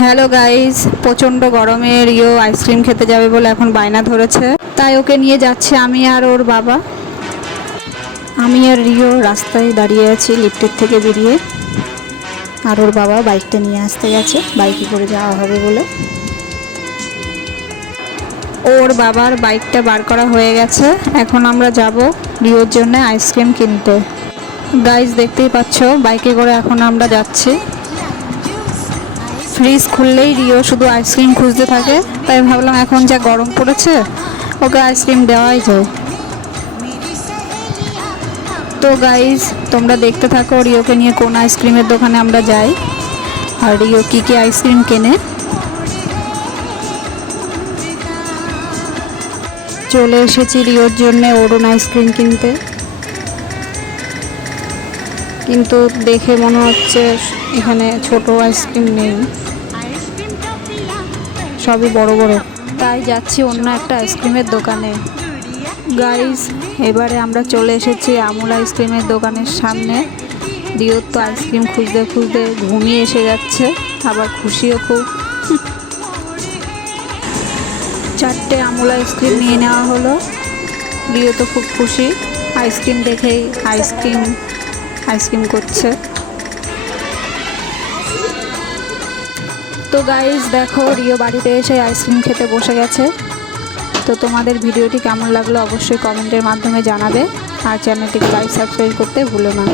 Hello guys প্রচণ্ড গরমে Rio ice cream খেতে যাবে বলে এখন বায়না ধরেছে। তাই ওকে নিয়ে যাচ্ছে আমি আর ওর বাবা। আমি আর রিও রাস্তায় দাঁড়িয়ে আছি লিফটের থেকে বেরিয়ে। আর ওর বাবা বাইকটা নিয়ে আসতে গেছে। বাইকে করে যাওয়া হবে বলে। ওর বাবার বাইকটা বার করা হয়ে গেছে। এখন আমরা যাব রিওর জন্য আইসক্রিম কিনতে। গাইজ দেখতেই পাচ্ছ বাইকে করে এখন আমরা যাচ্ছি। ফ্রিজ খুললেই রিও শুধু আইসক্রিম খুঁজতে থাকে। তাই ভাবলাম এখন যা গরম পড়েছে, ওকে আইসক্রিম দেওয়াই যায় তো গাইজ তোমরা দেখতে থাকো রিওকে নিয়ে কোন আইসক্রিমের দোকানে আমরা যাই। আর রিও কী কী আইসক্রিম কেনে? চলে এসেছি রিওর জন্য অরুণ আইসক্রিম কিনতে। কিন্তু দেখে মনে হচ্ছে এখানে ছোট আইসক্রিম নেই। সবই বড় বড়। তাই যাচ্ছি অন্য একটা আইসক্রিমের দোকানে। গাইস এবারে আমরা চলে এসেছি আমুল আইসক্রিমের দোকানের সামনে। রিওর তো আইসক্রিম খুঁজতে খুঁজতে ঘুমিয়ে এসে যাচ্ছে, আবার খুশিও খুব। চারটে আমুল আইসক্রিম নিয়ে নেওয়া হলো। রিও তো খুব খুশি। আইসক্রিম দেখেই আইসক্রিম আইসক্রিম করছে। তো গাইজ দেখো, রিও বাড়িতে এসে আইসক্রিম খেতে বসে গেছে। তো তোমাদের ভিডিওটি কেমন লাগল অবশ্যই কমেন্টের মাধ্যমে জানাবে। আর চ্যানেলটিকে লাইক সাবস্ক্রাইব করতে ভুলো না।